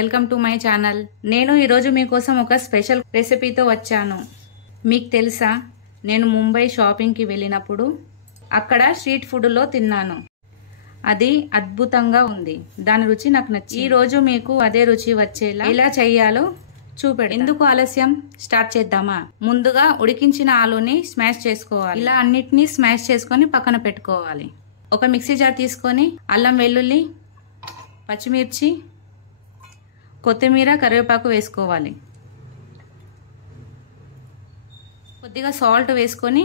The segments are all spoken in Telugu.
Welcome to my channel. నేను ఈరోజు మీకోసం ఒక స్పెషల్ రెసిపీతో వచ్చాను. మీకు తెలుసా, నేను ముంబై షాపింగ్కి వెళ్ళినప్పుడు అక్కడ స్ట్రీట్ ఫుడ్లో తిన్నాను. అది అద్భుతంగా ఉంది. దాని రుచి నాకు నచ్చింది. ఈ రోజు మీకు అదే రుచి వచ్చేలా ఎలా చేయాలో చూపెడతా. ఎందుకు ఆలస్యం, స్టార్ట్ చేద్దామా? ముందుగా ఉడికించిన ఆలుని స్మాష్ చేసుకోవాలి. ఇలా అన్నిటినీ స్మాష్ చేసుకొని పక్కన పెట్టుకోవాలి. ఒక మిక్సీ జార్ తీసుకొని అల్లం వెల్లుల్లి, పచ్చిమిర్చి, కొత్తిమీర, కరివేపాకు వేసుకోవాలి. కొద్దిగా సాల్ట్ వేసుకొని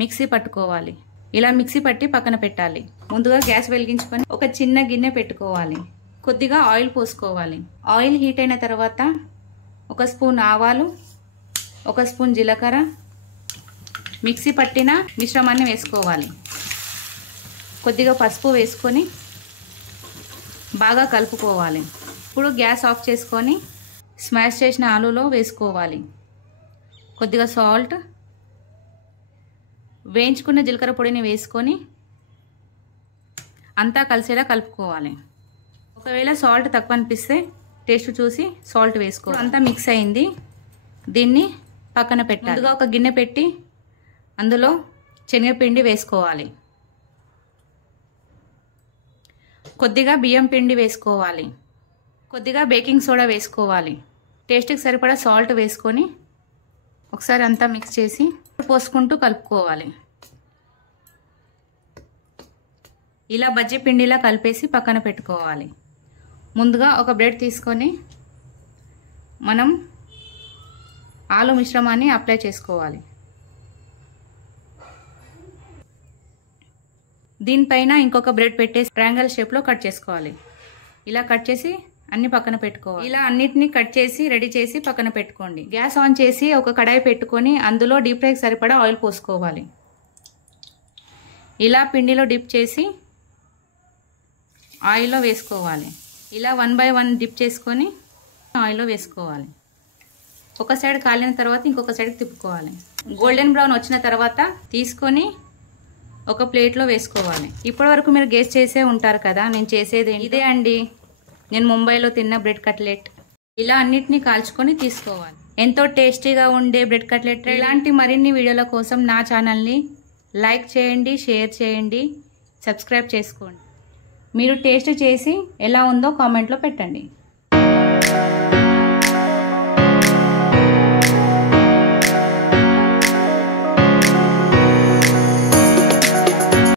మిక్సీ పట్టుకోవాలి. ఇలా మిక్సీ పట్టి పక్కన పెట్టాలి. ముందుగా గ్యాస్ వెలిగించుకొని ఒక చిన్న గిన్నె పెట్టుకోవాలి. కొద్దిగా ఆయిల్ పోసుకోవాలి. ఆయిల్ హీట్ అయిన తర్వాత ఒక స్పూన్ ఆవాలు, ఒక స్పూన్ జీలకర్ర, మిక్సీ పట్టిన మిశ్రమాన్ని వేసుకోవాలి. కొద్దిగా పసుపు వేసుకొని బాగా కలుపుకోవాలి. ఇప్పుడు గ్యాస్ ఆఫ్ చేసుకొని స్మాష్ చేసిన ఆలులో వేసుకోవాలి. కొద్దిగా సాల్ట్, వేయించుకున్న జీలకర్ర పొడిని వేసుకొని అంతా కలిసేలా కలుపుకోవాలి. ఒకవేళ సాల్ట్ తక్కువ అనిపిస్తే టేస్ట్ చూసి సాల్ట్ వేసుకోవాలి. అంతా మిక్స్ అయింది. దీన్ని పక్కన పెట్టాలి. ముందుగా ఒక గిన్నె పెట్టి అందులో శనగపిండి వేసుకోవాలి. కొద్దిగా బియ్యం పిండి వేసుకోవాలి. కొద్దిగా బేకింగ్ సోడా వేసుకోవాలి. టేస్ట్కి సరిపడా సాల్ట్ వేసుకొని ఒకసారి అంతా మిక్స్ చేసి పోసుకుంటూ కలుపుకోవాలి. ఇలా బజ్జీ పిండిలా కలిపేసి పక్కన పెట్టుకోవాలి. ముందుగా ఒక బ్రెడ్ తీసుకొని మనం ఆలు మిశ్రమాన్ని అప్లై చేసుకోవాలి. దీనిపైన ఇంకొక బ్రెడ్ పెట్టేసి ట్రయాంగిల్ షేప్లో కట్ చేసుకోవాలి. ఇలా కట్ చేసి అన్ని పక్కన పెట్టుకోవాలి. ఇలా అన్నిటినీ కట్ చేసి రెడీ చేసి పక్కన పెట్టుకోండి. గ్యాస్ ఆన్ చేసి ఒక కడాయి పెట్టుకొని అందులో డీప్ ఫ్రైకి సరిపడా ఆయిల్ పోసుకోవాలి. ఇలా పిండిలో డిప్ చేసి ఆయిల్లో వేసుకోవాలి. ఇలా 1 by 1 డిప్ చేసుకొని ఆయిల్లో వేసుకోవాలి. ఒక సైడ్ కాలిన తర్వాత ఇంకొక సైడ్కి తిప్పుకోవాలి. గోల్డెన్ బ్రౌన్ వచ్చిన తర్వాత తీసుకొని ఒక ప్లేట్లో వేసుకోవాలి. ఇప్పటి వరకు మీరు గెస్ చేసే ఉంటారు కదా నేను చేసేది ఇదే అండి. నేను ముంబైలో తిన్న బ్రెడ్ కట్లెట్. ఇలా అన్నిటినీ కాల్చుకొని తీసుకోవాలి. ఎంతో టేస్టీగా ఉండే బ్రెడ్ కట్లెట్. ఇలాంటి మరిన్ని వీడియోల కోసం నా ఛానల్ని లైక్ చేయండి, షేర్ చేయండి, సబ్స్క్రైబ్ చేసుకోండి. మీరు టేస్ట్ చేసి ఎలా ఉందో కామెంట్లో పెట్టండి.